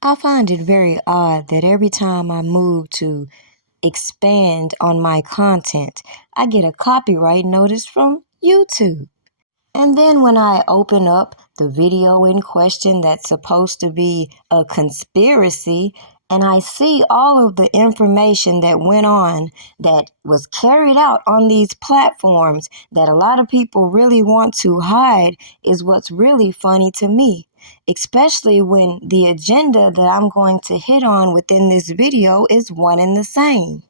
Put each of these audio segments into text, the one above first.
I find it very odd that every time I move to expand on my content, I get a copyright notice from YouTube. And then when I open up the video in question that's supposed to be a conspiracy, and I see all of the information that went on that was carried out on these platforms that a lot of people really want to hide, is what's really funny to me. Especially when the agenda that I'm going to hit on within this video is one and the same.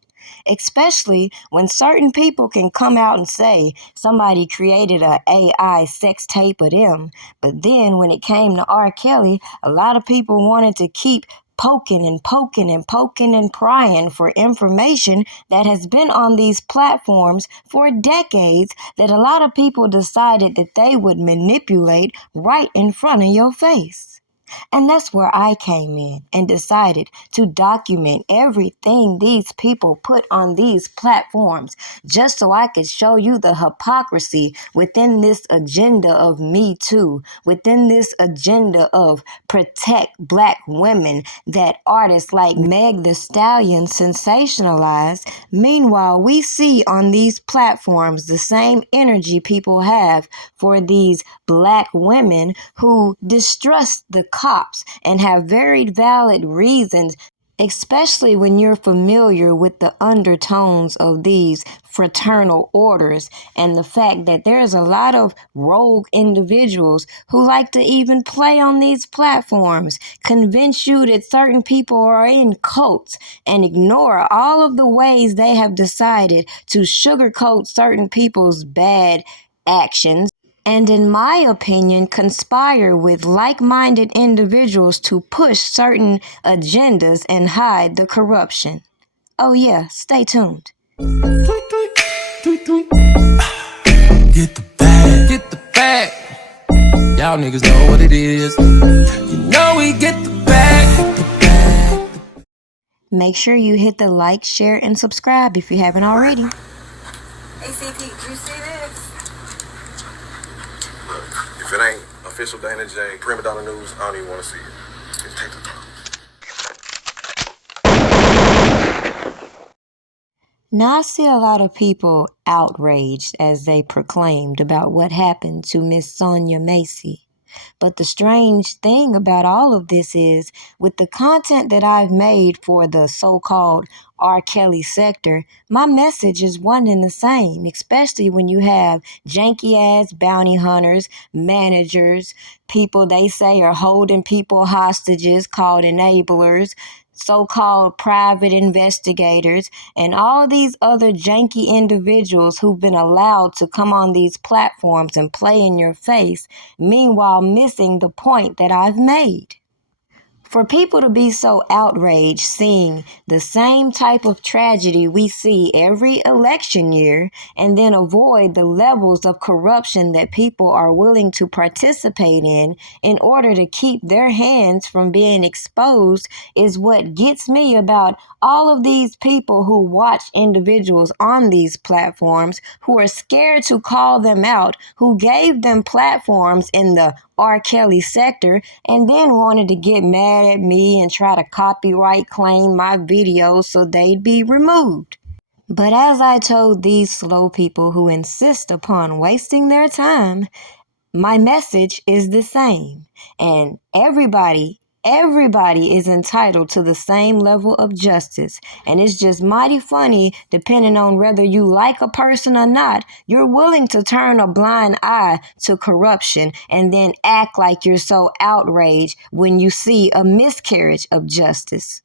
Especially when certain people can come out and say somebody created a AI sex tape of them, but then when it came to R. Kelly, a lot of people wanted to keep poking and poking and poking and prying for information that has been on these platforms for decades that a lot of people decided that they would manipulate right in front of your face. And that's where I came in and decided to document everything these people put on these platforms just so I could show you the hypocrisy within this agenda of Me Too, within this agenda of protect Black women that artists like Meg Thee Stallion sensationalize. Meanwhile, we see on these platforms the same energy people have for these Black women who distrust the cops and have very valid reasons, especially when you're familiar with the undertones of these fraternal orders and the fact that there's a lot of rogue individuals who like to even play on these platforms, convince you that certain people are in cults, and ignore all of the ways they have decided to sugarcoat certain people's bad actions, and in my opinion, conspire with like-minded individuals to push certain agendas and hide the corruption. Oh yeah, stay tuned. Get the bag. Get the bag. Y'all niggas know what it is. You know we get the bag. Make sure you hit the like, share, and subscribe if you haven't already. ACP, you see this? If it ain't official Dana J, Prima Donna News, I don't even want to see it. Just take the time. Now I see a lot of people outraged as they proclaimed about what happened to Miss Sonya Massey. But the strange thing about all of this is, with the content that I've made for the so-called R. Kelly sector, my message is one and the same, especially when you have janky-ass bounty hunters, managers, people they say are holding people hostages called enablers, so-called private investigators, and all these other janky individuals who've been allowed to come on these platforms and play in your face, meanwhile missing the point that I've made. For people to be so outraged seeing the same type of tragedy we see every election year and then avoid the levels of corruption that people are willing to participate in order to keep their hands from being exposed is what gets me about all of these people who watch individuals on these platforms who are scared to call them out, who gave them platforms in the R. Kelly sector and then wanted to get mad at me and try to copyright claim my videos so they'd be removed. But as I told these slow people who insist upon wasting their time, my message is the same, and everybody is entitled to the same level of justice. And it's just mighty funny, depending on whether you like a person or not, you're willing to turn a blind eye to corruption and then act like you're so outraged when you see a miscarriage of justice.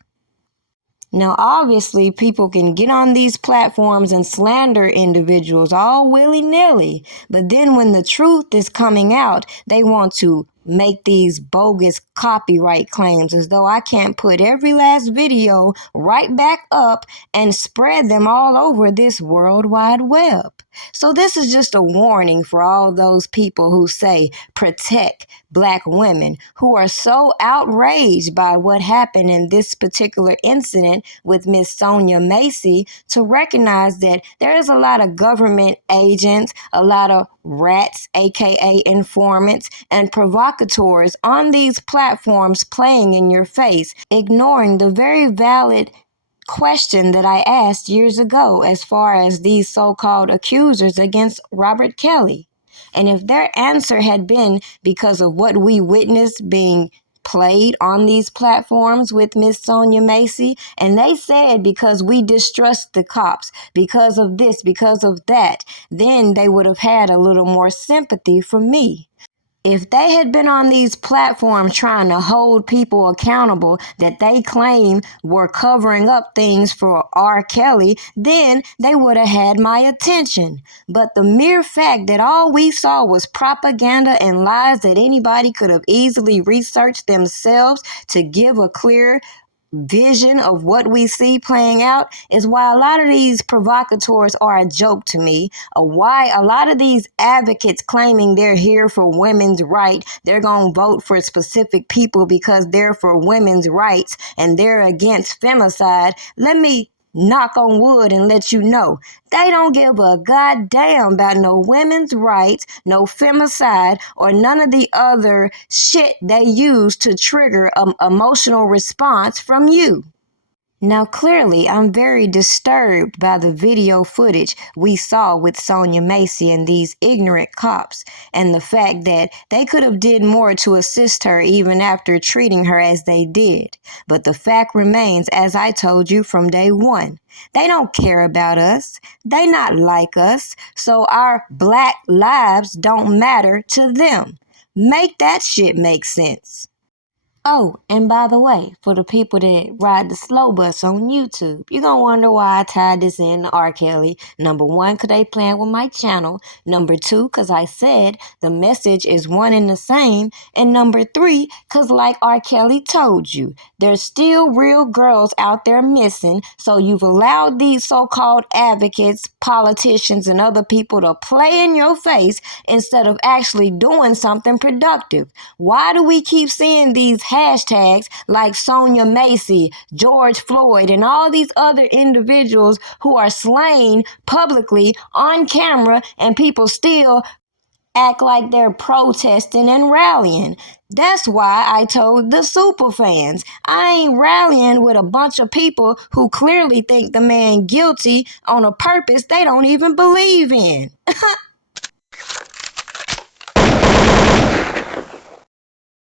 Now, obviously, people can get on these platforms and slander individuals all willy-nilly, but then when the truth is coming out, they want to make these bogus copyright claims as though I can't put every last video right back up and spread them all over this World Wide Web. So this is just a warning for all those people who say protect Black women, who are so outraged by what happened in this particular incident with Miss Sonya Massey, to recognize that there is a lot of government agents, a lot of rats, aka informants, and provocateurs on these platforms playing in your face, ignoring the very valid question that I asked years ago as far as these so-called accusers against Robert Kelly. And if their answer had been because of what we witnessed being played on these platforms with Miss Sonya Massey, and they said because we distrust the cops, because of this, because of that, then they would have had a little more sympathy from me. If they had been on these platforms trying to hold people accountable that they claim were covering up things for R. Kelly, then they would have had my attention. But the mere fact that all we saw was propaganda and lies that anybody could have easily researched themselves to give a clear vision of what we see playing out is why a lot of these provocateurs are a joke to me. Why a lot of these advocates claiming they're here for women's rights, they're going to vote for specific people because they're for women's rights and they're against femicide. Let me knock on wood and let you know they don't give a goddamn about no women's rights, no femicide, or none of the other shit they use to trigger an emotional response from you. Now, clearly, I'm very disturbed by the video footage we saw with Sonya Massey and these ignorant cops, and the fact that they could have did more to assist her even after treating her as they did. But the fact remains, as I told you from day one, they don't care about us. They not like us, so our Black lives don't matter to them. Make that shit make sense. Oh, and by the way, for the people that ride the slow bus on YouTube, you're going to wonder why I tied this in to R. Kelly. Number one, because they playing with my channel. Number two, because I said the message is one and the same. And number three, because like R. Kelly told you, there's still real girls out there missing. So you've allowed these so-called advocates, politicians, and other people to play in your face instead of actually doing something productive. Why do we keep seeing these hashtags like Sonya Massey, George Floyd, and all these other individuals who are slain publicly on camera, and people still act like they're protesting and rallying? That's why I told the super fans, I ain't rallying with a bunch of people who clearly think the man guilty on a purpose they don't even believe in.